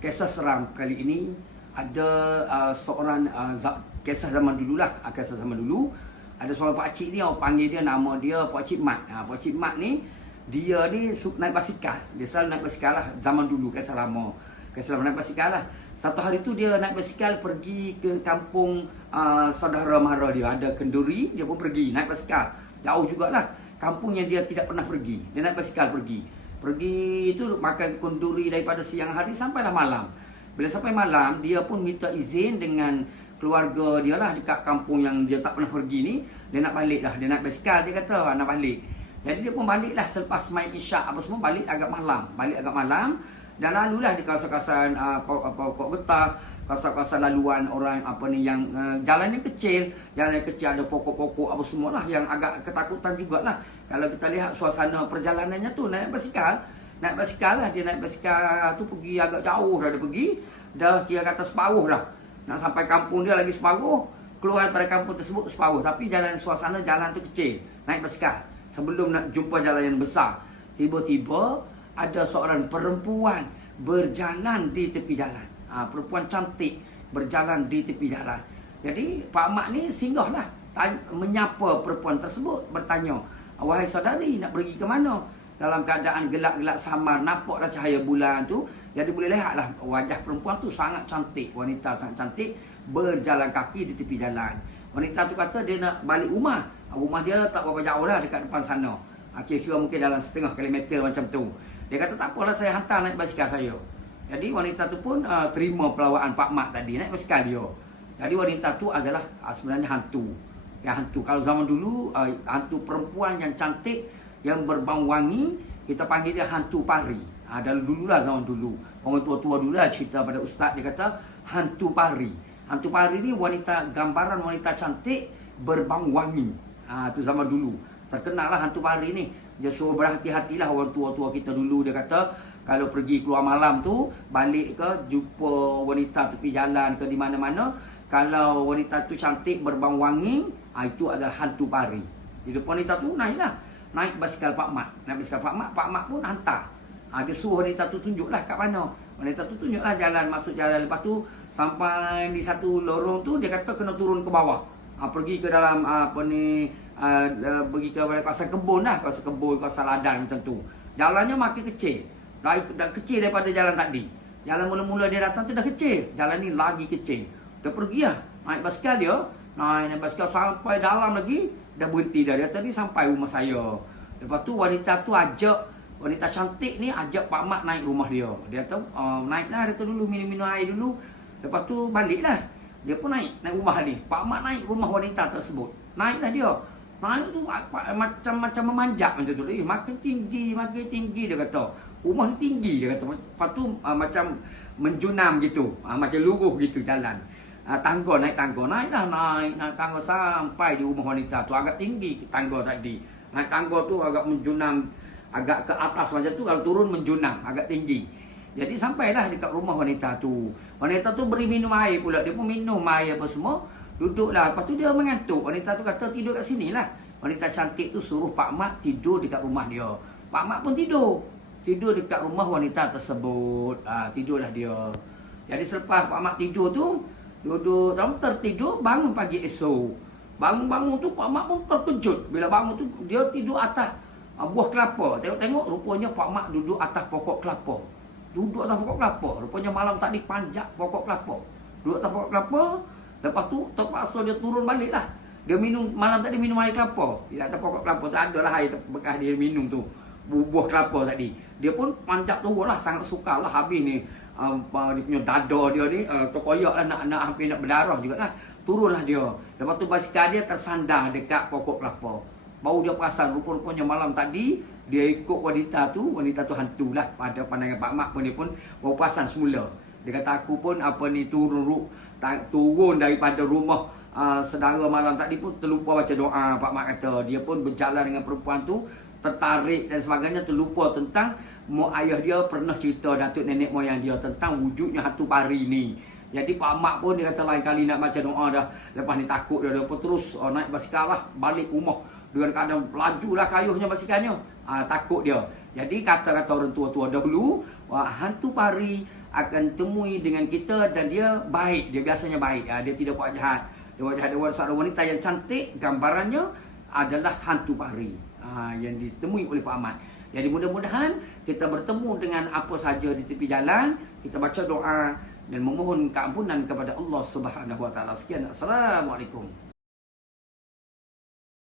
Kisah seram kali ini ada seorang kisah zaman dulu lah, kisah zaman dulu. Ada seorang pakcik ni, orang panggil dia, nama dia Pakcik Mat. Pakcik Mat ni, dia ni naik basikal. Dia selalu naik basikal lah zaman dulu, kisah lama. Kisah lama naik basikal lah. Satu hari tu dia naik basikal pergi ke kampung saudara mara dia. Ada kenduri, dia pun pergi naik basikal. Jauh jugalah. Kampung yang dia tidak pernah pergi. Dia naik basikal pergi. Pergi tu makan kenduri daripada siang hari sampailah malam. Bila sampai malam, dia pun minta izin dengan keluarga dia lah dekat kampung yang dia tak pernah pergi ni. Dia nak balik lah. Dia naik basikal, dia kata nak balik. Jadi dia pun balik lah selepas main isyak apa semua, balik agak malam. Balik agak malam. Dan lalulah di kawasan-kawasan pokok getah, kawasan-kawasan laluan orang apa ni yang jalannya kecil ada pokok-pokok apa semualah yang agak ketakutan jugalah. Kalau kita lihat suasana perjalanannya tu naik basikal lah, dia naik basikal tu pergi agak jauh dah, dia pergi dah kira kata separuh dah. Nak sampai kampung dia lagi separuh, keluar pada kampung tersebut separuh, tapi suasana jalan tu kecil, naik basikal. Sebelum nak jumpa jalan yang besar, tiba-tiba ada seorang perempuan berjalan di tepi jalan. Perempuan cantik berjalan di tepi jalan. Jadi Pak Mat ni singgahlah, menyapa perempuan tersebut, bertanya, "Wahai saudari, nak pergi ke mana?" Dalam keadaan gelap-gelap samar, nampaklah cahaya bulan tu. Jadi boleh lihatlah wajah perempuan tu sangat cantik, wanita sangat cantik berjalan kaki di tepi jalan. Wanita tu kata dia nak balik rumah. Rumah dia tak berapa jauh lah, dekat depan sana. Kira-kira mungkin dalam setengah kilometer macam tu. Dia kata tak apalah, saya hantar naik basikal saya. Jadi wanita tu pun terima pelawaan Pak Mat tadi, naik basikal dia. Jadi wanita tu adalah sebenarnya hantu. Ya, hantu. Kalau zaman dulu hantu perempuan yang cantik, yang berbau wangi, kita panggil dia hantu pari. Dululah zaman dulu. Orang tua-tua dulu lah cerita pada ustaz, dia kata hantu pari. Hantu pari ni wanita, gambaran wanita cantik berbau wangi. Tu zaman dulu. Terkenal lah hantu pari ni. Dia suruh berhati-hatilah orang tua-tua kita dulu. Dia kata kalau pergi keluar malam tu, balik ke jumpa wanita tepi jalan ke di mana-mana, kalau wanita tu cantik berbau wangi, itu adalah hantu pari. Jadi wanita tu naik basikal Pak Mat. Naik basikal Pak Mat pun hantar. Dia suruh wanita tu tunjuklah kat mana. Wanita tu tunjuklah jalan, masuk jalan. Lepas tu sampai di satu lorong tu, dia kata kena turun ke bawah. Pergi ke dalam pergi ke kawasan kebun lah, kawasan kebun, kawasan ladang macam tu. Jalannya makin kecil. Dah kecil daripada jalan tadi. Jalan mula-mula dia datang tu dah kecil. Jalan ni lagi kecil. Dia pergi lah. Naik basikal dia. Naik basikal sampai dalam lagi. Dah berhenti dah. Dia tadi sampai rumah saya. Lepas tu wanita tu wanita cantik ni ajak Pak Mat naik rumah dia. Dia kata naiklah, dia kata dulu minum-minum air dulu. Lepas tu baliklah. Dia pun naik rumah ni. Pak Mat naik rumah wanita tersebut. Naiklah dia. Naik tu macam memanjat macam tu. Makin tinggi dia kata. Rumah ni tinggi dia kata. Lepas tu macam menjunam gitu. Macam luruh gitu jalan. Naik tangga sampai di rumah wanita tu. Agak tinggi tangga tadi. Naik tangga tu agak menjunam, agak ke atas macam tu. Kalau turun menjunam, agak tinggi. Jadi sampailah dekat rumah wanita tu. Wanita tu beri minum air pula. Dia pun minum air apa semua. Duduklah. Lepas tu dia mengantuk. Wanita tu kata tidur kat sini lah. Wanita cantik tu suruh Pak Mat tidur dekat rumah dia. Pak Mat pun tidur. Tidur dekat rumah wanita tersebut. Tidurlah dia. Jadi selepas Pak Mat tidur tu, duduk tertidur, bangun pagi esok. Bangun-bangun tu Pak Mat pun terkejut. Bila bangun tu dia tidur atas buah kelapa. Tengok-tengok rupanya Pak Mat duduk atas pokok kelapa. Duduk atas pokok kelapa. Rupanya malam tadi panjat pokok kelapa. Duduk atas pokok kelapa. Lepas tu terpaksa dia turun balik lah. Dia malam tadi minum air kelapa. Di atas pokok kelapa tu adalah air bekas dia minum tu. Buah kelapa tadi. Dia pun panjat turun lah. Sangat suka lah. Habis ni dia punya dada dia ni terkoyak lah. Nak hampir nak berdarah jugalah. Turunlah dia. Lepas tu basikal dia tersandar dekat pokok kelapa. Baru dia perasan rupa-rupanya malam tadi dia ikut wanita tu hantu lah. Pada pandangan Pak Mat pun dia pun baru perasan semula. Dia kata aku pun turun daripada rumah saudara malam tadi pun terlupa baca doa. Pak Mat kata dia pun berjalan dengan perempuan tu, tertarik dan sebagainya, terlupa tentang mak ayah dia pernah cerita datuk nenek moyang dia tentang wujudnya hantu pari ni. Jadi Pak Mat pun dia kata lain kali nak baca doa dah. Lepas ni takut dia pun terus naik basikal lah balik rumah. Dengan keadaan lajulah kayuhnya basikannya. Takut dia. Jadi kata-kata orang tua-tua dahulu, hantu pari akan temui dengan kita dan dia baik, dia biasanya baik. Dia tidak buat jahat. Dia buat jahat. Dia seorang wanita yang cantik, gambarannya adalah hantu pari yang ditemui oleh Pak Ahmad. Jadi mudah-mudahan kita bertemu dengan apa saja di tepi jalan, kita baca doa dan memohon keampunan kepada Allah Subhanahu Wa Taala. Sekian, assalamualaikum.